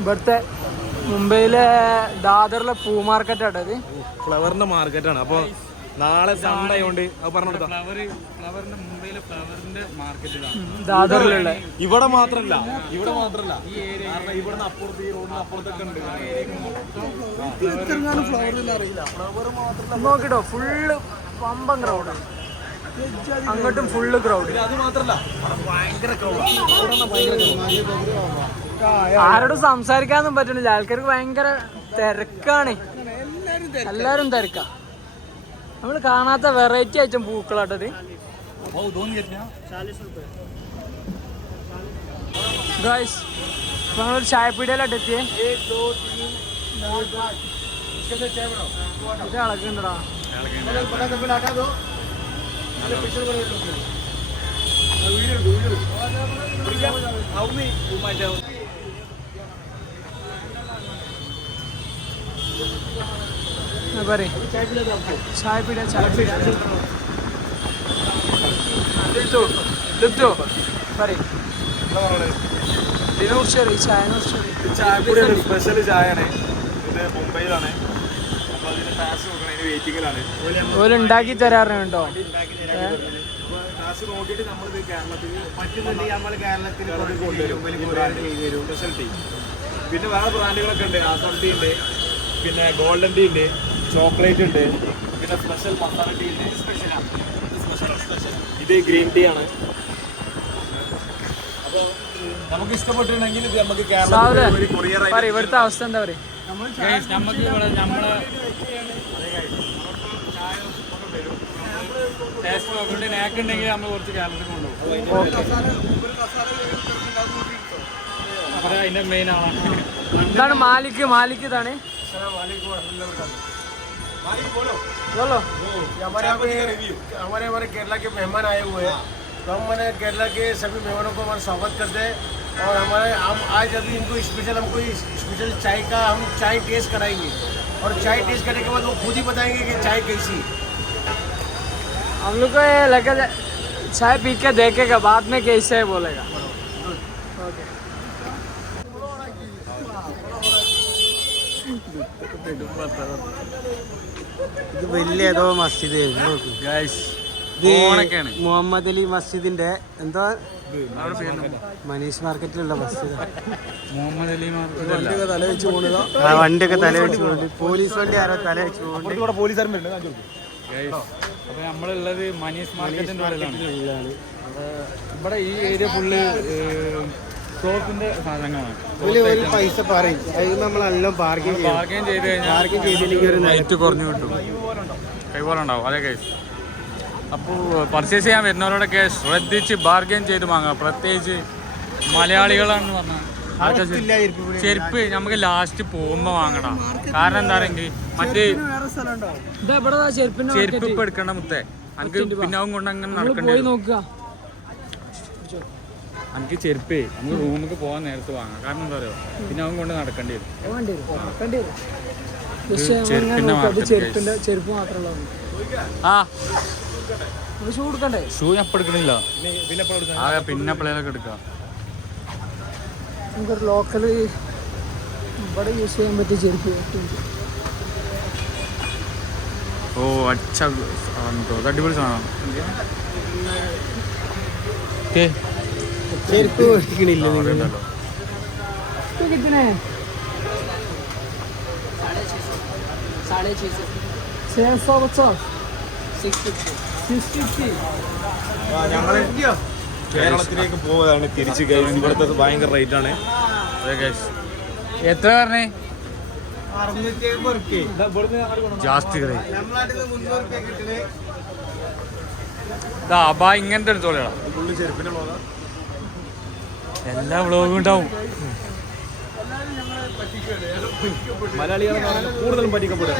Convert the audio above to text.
ഇവിടുത്തെ മുംബൈയിലെ ദാദറിലെ പൂ മാർക്കറ്റാണ് ഇത്. ഫ്ലവറിന്റെ മാർക്കറ്റാണ്. അപ്പോൾ നാളെ സൺഡേ ആയതുകൊണ്ട് അത് പറഞ്ഞു കൊടുക്കാം. മുംബൈയിലെ ഫ്ലവറിന്റെ മാർക്കറ്റിലാണ് ദാദറിലുള്ള. ഇവിടെ മാത്രല്ല കാരണം ഇവിടുന്ന് അപ്പുറത്ത് ഈ റോഡിന് അപ്പുറത്തൊക്കെ ഉണ്ട്. നോക്കിട്ടോ ഫുള്ള് പമ്പം ക്രൗഡാണ്. അങ്ങോട്ടും ഫുള്ള് ക്രൗഡ്. അത് മാത്രല്ല ഭയങ്കര ആരോടും സംസാരിക്കാനൊന്നും പറ്റുന്നില്ല. ആൾക്കാർക്ക് ഭയങ്കര തിരക്കാണ്. എല്ലാരും തിരക്കാ. നമ്മൾ കാണാത്ത വെറൈറ്റി ഐറ്റം പൂക്കളാട്ടത്. ഗായ്സ് നമ്മളൊരു ചായപ്പീടിയിലായിട്ട് എത്തിയേ. ഇത് അളക്കുന്നുണ്ടടാ. ചായപ്പീടിയ സ്പെഷ്യൽ ചായയാണ്. ഇത് മുംബൈയിലാണ്. അപ്പോൾ അതിന് ടാക്സ് നോക്കണം. അതിന് വെയിറ്റിങ്ങിലാണ്. ഉണ്ടാക്കി തരാറുണ്ടോ? ടാക്സ് നോക്കിയിട്ട് നമ്മളിത് കേരളത്തിൽ പറ്റുന്നുണ്ടെങ്കിൽ നമ്മൾ കേരളത്തിൽ കൊണ്ടുവരും. Special tea. പിന്നെ വേറെ ബ്രാൻഡുകളൊക്കെ ഉണ്ട്. ആസം ടീ ഉണ്ട്, പിന്നെ ഗോൾഡൻ ടീ ഉണ്ട്, ചോക്ലേറ്റ് ഉണ്ട്, പിന്നെ സ്പെഷ്യൽ മസാല ടീ ഉണ്ട്. സ്പെഷ്യൽ ഇത് ഗ്രീൻ ടീ ആണ്. അപ്പോൾ നമുക്ക് ഇഷ്ടപ്പെട്ടിട്ടുണ്ടെങ്കിൽ ഇത് നമുക്ക് കേരളത്തിൽ കൊറിയർ ഇവിടുത്തെ അവസ്ഥ എന്താ പറയുക? നമുക്ക് നമ്മളെ ടേസ്റ്റ് നോക്കിയിട്ട് നാക്കുണ്ടെങ്കിൽ നമ്മൾ കുറച്ച് കേരളത്തിൽ കൊണ്ടുപോകും. അതിന്റെ മെയിൻ ആണ്. ഇതാണ് മാലിക്. ഇതാണ് हमारे केरला के मेहमान आए हुए हैं, तो हम मैंने केरला के सभी मेहमानों को हमारा स्वागत करते हैं। और हम आज अभी इनको हमको स्पेशल चाय का हम चाय टेस्ट कराएंगे, और चाय टेस्ट करने के बाद वो खुद ही बताएंगे कि चाय कैसी है। हम लोग को ये लगा चाय पी के देखेगा, बाद में कैसे है बोलेगा. ഇത് വലിയ ഏതോ മസ്ജിദ്. മുഹമ്മദ് അലി മസ്ജിദിന്റെ എന്തോ മനീഷ് മാർക്കറ്റിലുള്ള മസ്ജിദ്. മുഹമ്മദ് അലി വണ്ടിയൊക്കെ തല വെച്ച് പോകുന്നതോ? വണ്ടിയൊക്കെ തല വെച്ച് പോകുന്നുണ്ട്. പോലീസ് വണ്ടി ആരോ തല വെച്ച് പോകുന്നുണ്ട്. പോലീസുകാരും വരുന്നുണ്ട്. അപ്പോൾ നമ്മളുള്ളത് മനീഷ് മാർക്കറ്റിന്റെ ഉള്ളിലാണ്. ഇവിടെ ഈ ഏരിയ ഫുള്ള് ഷോപ്പിന്റെ സാധനങ്ങളാണ്. ഒരു പൈസ പറയും, അത് നമ്മളെല്ലാം പാർക്കിംഗ് ചെയ്ത് കഴിഞ്ഞാൽ ചെയ്തില്ലെങ്കിൽ ഒരു റേറ്റ് കുറഞ്ഞു കിട്ടും. കൈപോലെ ഉണ്ടാവും. അതെ കേസ്. അപ്പോൾ പർച്ചേസ് ചെയ്യാൻ വരുന്നവരോടൊക്കെ ശ്രദ്ധിച്ച് ബാർഗെയിൻ ചെയ്ത് വാങ്ങുക. പ്രത്യേകിച്ച് മലയാളികളാണെന്ന് പറഞ്ഞാൽ ചെരുപ്പ് നമുക്ക് ലാസ്റ്റ് പോകുമ്പോൾ വാങ്ങണം. കാരണം എന്താ പറയുക, മറ്റേ ചെരുപ്പ് ഇപ്പം എടുക്കണ്ട മുത്തേ. എനിക്ക് പിന്നെ അവൻ കൊണ്ട് അങ്ങനെ നടക്കണ്ടി വരും. എനിക്ക് ചെരുപ്പേ നമുക്ക് റൂമിലേക്ക് പോകാൻ നേരത്തെ വാങ്ങാം. കാരണം എന്താ പറയുക, പിന്നെ അവൻ കൊണ്ട് നടക്കേണ്ടി വരും. ചെരുപ്പ് മാത്രമല്ല. ഷൂ എടുക്കണ്ടേ? ഷൂ ഞാൻ ഇപ്പം എടുക്കണില്ല. പിന്നെ എപ്പോഴേലൊക്കെ എടുക്കാം. നമുക്കൊരു ലോക്കല് ഇവിടെ യൂസ് ചെയ്യാൻ പറ്റിയ ചെരുപ്പ്. ഓ അച്ഛ അടിപൊളി സാധനം. ചെരുപ്പ് മേടിക്കണില്ല നിങ്ങൾ? कितने? 650. 650. ഞങ്ങള് കേരളത്തിലേക്ക് പോയതാണ് തിരിച്ച്. ഇവിടുത്തെ ഭയങ്കര റേറ്റ് ആണ്. എത്ര പറഞ്ഞേ? ജാസ്തി അബാ ഇങ്ങനത്തെ എടുത്തോളാം. ചെരുപ്പിന്റെ എല്ലാ വ്ളോഗും ഉണ്ടാവും. മലയാളികളെ കൂടുതലും പറ്റിക്കപ്പെടുക.